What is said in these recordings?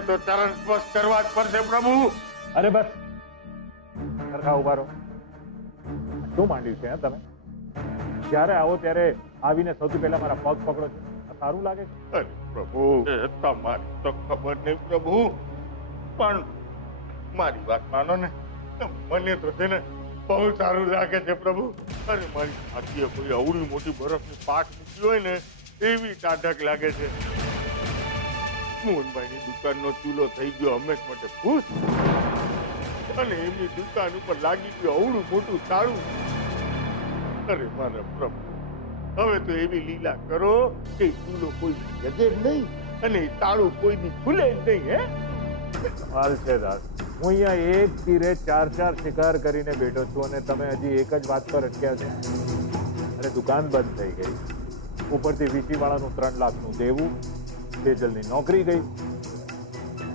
મારે તો ચરણ સ્પર્શ કરવા જ પડશે પ્રભુ. અરે બસ સરખા ઉભા રહો. શું માંડ્યું છે હે તમે? જ્યારે આવો ત્યારે આવીને સૌથી પહેલા મારા પગ પકડો છો. આ સારું લાગે છે? અરે પ્રભુ, તમારી તો ખબર નહીં પ્રભુ, પણ મારી વાત માનો ને, મને તો છે ને બહુ સારું લાગે છે પ્રભુ. અરે મારી સાથીએ કોઈ અવળી મોટી બરફની પાટ મૂકી હોય ને એવી ટાઢક લાગે છે. મોહનભાઈની દુકાનનો ચૂલો થઈ ગયો હંમેશ માટે ખુશ, અને એમની દુકાન ઉપર લાગી ગયું અવળું મોટું તાળું. અરે મારા પ્રભુ, હવે તો એવી લીલા કરો કે ચૂલો કોઈ જગે જ નહીં અને તાળું કોઈની ખુલે જ નહીં. હે હાલ છે દાસ, હું અહીંયા એક તીરે ચાર શિકાર કરીને બેઠો છું અને તમે હજી એક જ વાત પર અટક્યા છે. અરે દુકાન બંધ થઈ ગઈ, ઉપરથી વીસી વાળાનું 3 લાખનું દેવું, તેજલની નોકરી ગઈ,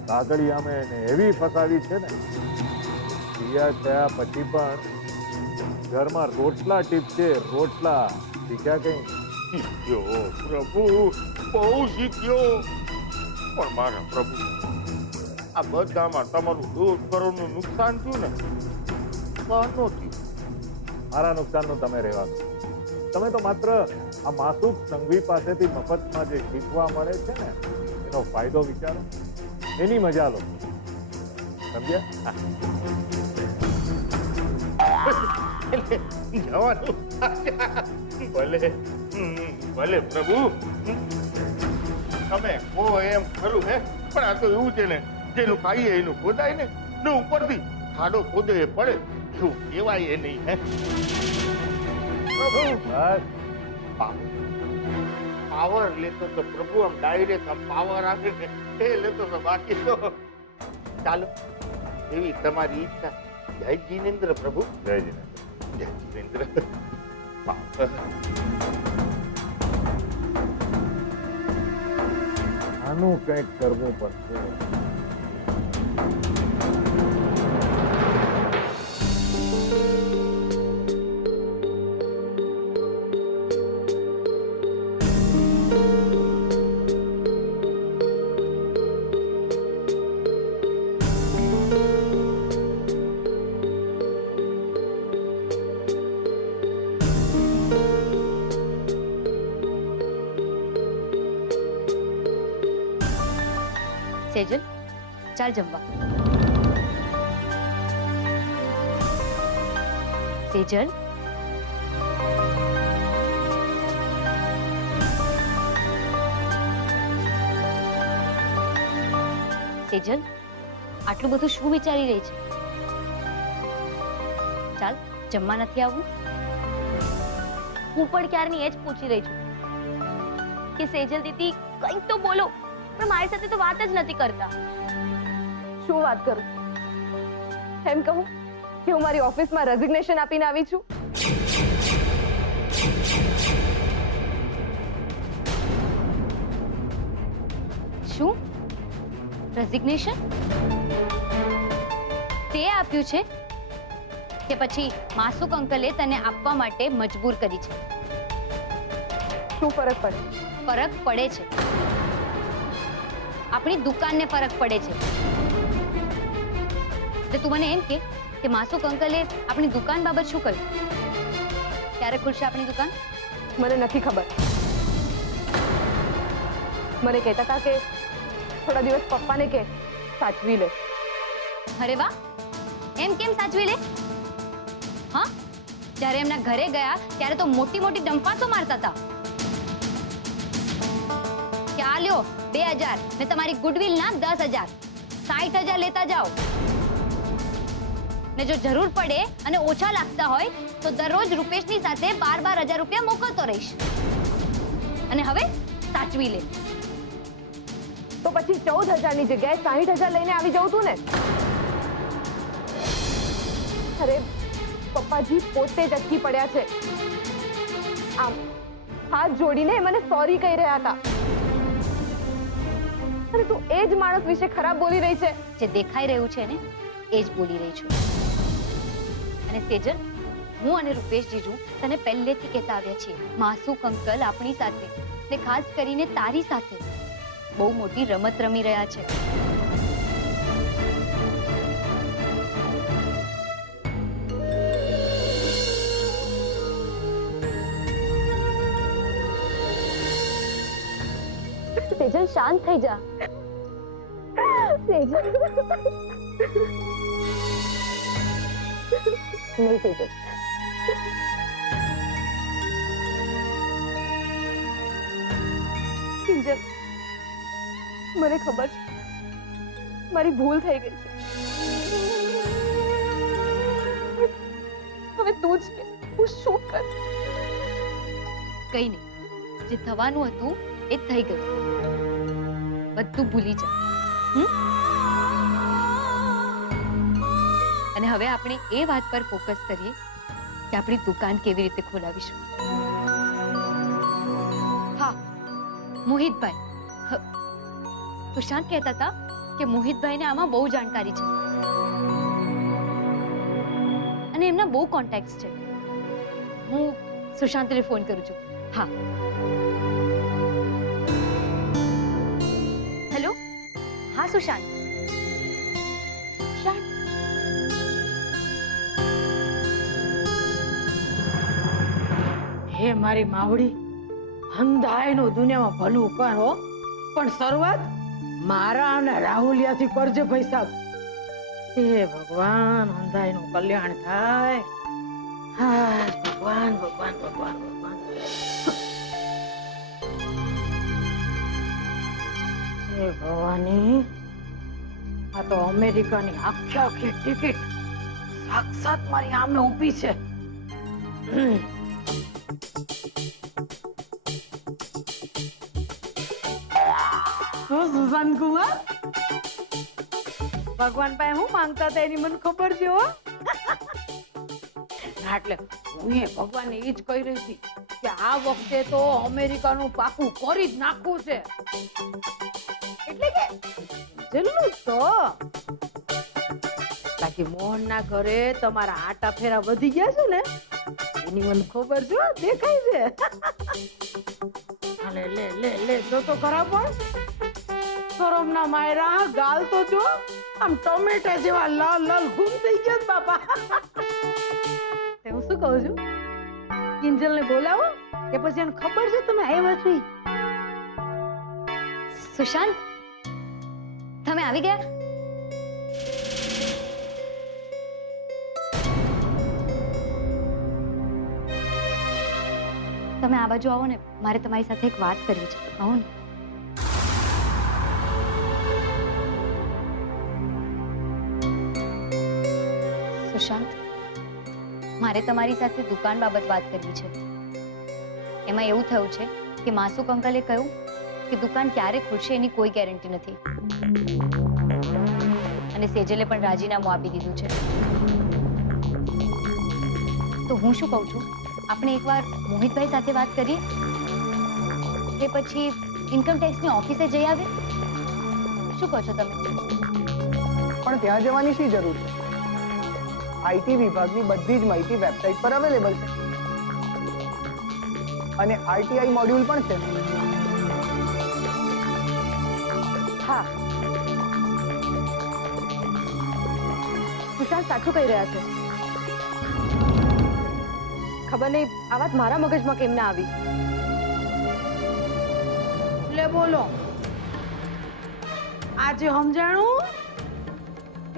કાગળિયા મેં એને એવી ફસાવી છે ને, પિયા થયા પછી પણ ઘરમાં રોટલા ટીપશે, રોટલા. શીખ્યા કઈ? શીખ્યો પ્રભુ, બહુ શીખ્યો. પણ મારા પ્રભુ, આ બધામાં તમારું 2 કરોડનું નુકસાન થયું ને, કાનો થયું? મારા નુકસાનનું તમે રહેવા દો. તમે તો માત્ર આ માસૂક સંઘવી પાસેથી મફતમાં જે શીખવા મળે છે ને એનો ફાયદો વિચારો, એની મજા લો. સમજ્યા? જવાનું ભલે ભલે પ્રભુ, તમે કહો એમ ખરું હે, પણ આ તો એવું છે ને, જેનું ખાઈએ એનું ખોદાય ને ઉપરથી ખાડો ખોદે એ પડે એવું કહેવાય એ નહીં. હે પ્રભુ, બસ પાવર લેતો તો પ્રભુ, આમ ડાયરેક્ટ આમ પાવર આપે ને એ લેતો તો, બાકી તો ચાલો એવી તમારી ઈચ્છા. જય જીનેન્દ્ર પ્રભુ. જય જીનેન્દ્ર. જય જીનેન્દ્ર. આનું કંઈક કરવું પડશે. સેજલ, ચાલ જમવા. સેજલ, સેજલ, આટલું બધું શું વિચારી રહી છે? ચાલ, જમવા નથી આવવું? હું પણ ક્યારની એ જ પૂછી રહી છું કે સેજલ દીદી કંઈક તો બોલો, પણ મારી સાથે તો વાત જ નથી કરતા. શું વાત કરું? એમ કહું કે હું મારી ઓફિસમાં રેઝિગ્નેશન આપીને આવી છું? શું રેઝિગ્નેશન તે આપ્યું છે કે પછી માસુક અંકલે તને આપવા માટે મજબૂર કરી છે? શું ફરક પડે? ફરક પડે છે, આપણી દુકાનને ફરક પડે છે. એટલે તું મને એમ કે માસુક અંકલે આપણી દુકાન બાબત શું કહ્યું? ક્યારે ખુલશે આપણી દુકાન? મને નથી ખબર. મને કહેતા હતા કે થોડા દિવસ પપ્પાને કે સાચવી લે. અરે વાહ, એમ કેમ સાચવી લે? હા, જ્યારે એમના ઘરે ગયા ત્યારે તો મોટી મોટી ડંફાસો મારતા હતા કે આ લ્યો 2000 ને તમારી ગુડવિલ ના 10,000, 60,000 લેતા જાઓ, ને જો જરૂર પડે અને ઓછા લાગતા હોય તો દરરોજ રૂપેશની સાથે 12,000 રૂપિયા મોકલતો રહીશ. અને હવે સાચવી લે. તો પછી 14,000 ની જગ્યાએ 60,000 લઈને આવી જવું તું ને? અરે પપ્પાજી પોતે જ અટકી પડ્યા છે. આમ હાથ જોડીને મને સોરી કહી રહ્યા હતા. અને તું એ જ માણસ વિશે ખરાબ બોલી રહી છે. જે દેખાઈ રહ્યું છે ને એ જ બોલી રહી છું. અને સેજલ, હું અને રૂપેશ જીજુ તને પહેલેથી કહેતા આવ્યા છીએ, માસુક અંકલ આપણી સાથે ને ખાસ કરીને તારી સાથે બહુ મોટી રમત રમી રહ્યા છે. સેજલ શાંત થઈ જા. સેજલ નહીં સેજલ. કિંજલ, મને ખબર છે મારી ભૂલ થઈ ગઈ છે. હવે તું જ કે હું શું કરું? કઈ નહીં, જે થવાનું હતું એ થઈ ગયું. બધું ભૂલી જા. અને હવે આપણે એ વાત પર ફોકસ કરીએ કે આપણી દુકાન કેવી રીતે ખોલાવીશું. હા, મોહિતભાઈ, સુશાંત કહેતા હતા કે મોહિતભાઈને આમાં બહુ જાણકારી છે અને એમના બહુ કોન્ટેક્ટ્સ છે. હું સુશાંતને ફોન કરું છું. હા, હેલો. હા સુશાંત. સુશાંત, હે મારી માવડી, હંધાયનું દુનિયામાં ભલું કર હો, પણ શરૂઆત મારા અને રાહુલિયાથી કરજે પૈસા. હે ભગવાન, હંધાયનું કલ્યાણ થાય. હા ભગવાન ભગવાન ભગવાન ભગવાન. હે ભવાની, આ તો અમેરિકાની આખી આખી ટિકિટ સાક્ષાત મારી સામે ઊભી છે. સુશાંત કુમાર, ભગવાન પાસે હું માંગતા હતા એની મને ખબર છે હો. એટલે હું એ ભગવાનને એ જ કહી રહી હતી કે આ વખતે તો અમેરિકાનું પાકું કરી જ નાખવું છે. એટલે કે જેટલું તો બાકી મોહનના ઘરે તમારા આટા ફેરા વધી ગયા છે ને એની મને ખબર છે, દેખાય છે. લે લે લે લે જો તો ખરા, પણ શરમના માયરા ગાલ તો જો આમ ટમેટા જેવા લાલ લાલ ગુમ થઈ ગયા બાપા. તે હું શું કહું છું, કિંજલને બોલાવો કે પછી એને ખબર છે તમે આવ્યા છો? સુશાંત, તમે આવી ગયા? તમે આ બાજુ આવો ને, મારે તમારી સાથે એક વાત કરવી છે. આવો ને. સુશાંત, મારે તમારી સાથે દુકાન બાબત વાત કરવી છે. એમાં એવું થયું છે કે માસુક અંકલે કહ્યું કે દુકાન ક્યારે ખુલશે એની કોઈ ગેરંટી નથી અને સેજલે પણ રાજીનામું આપી દીધું છે. તો હું શું કહું છું, આપણે એકવાર મોહિતભાઈ સાથે વાત કરીએ કે પછી ઇન્કમ ટેક્સની ઓફિસે જઈ આવે? શું કહો છો તમે? પણ ત્યાં જવાની શી જરૂર છે? આઈટી વિભાગની બધી જ માહિતી વેબસાઇટ પર અવેલેબલ છે અને આરટીઆઈ મોડ્યુલ પણ છે. હા, સુશાંત સાચું કહી રહ્યા છે. ખબર નહીં આ વાત મારા મગજમાં કેમ ના આવી. લે બોલો, આજે સમજાણું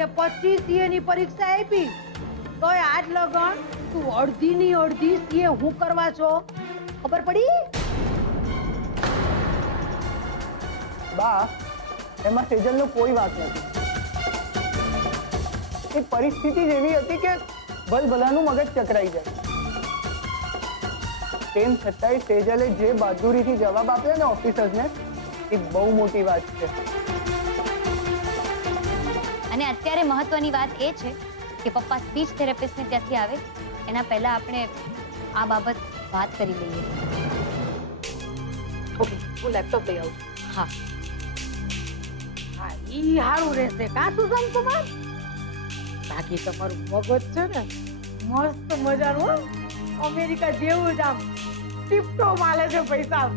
કે 25 CA ની પરીક્ષા આપી તોય આજ લગન તું અડધી ની અડધી CA હું કરવા છો ખબર પડી? બા, એમાં સેજલનો કોઈ વાંક નથી. એ પરિસ્થિતિ જ એવી હતી કે ભલભલાનું મગજ ચકરાઈ જાય. તેમ છતાંય સેજલે જે બહાદુરીથી જવાબ આપ્યો ને ઓફિસર્સને, એ બહુ મોટી વાત છે. અને અત્યારે મહત્વની વાત એ છે કે પપ્પા સ્પીચ થેરેપિસ્ટને ત્યાંથી આવે એના પહેલા આપણે આ બાબત વાત કરી લઈએ. ઓકે, હું લેપટોપ લઈ આવું છું. હા હા, ઈ હારું રહેશે કા સુશાંત કુમાર? બાકી તમારું મગજ છે ને મસ્ત મજાનું હો, અમેરિકા જેવું જ આમ ટીપટોપ માલે છે પૈસા.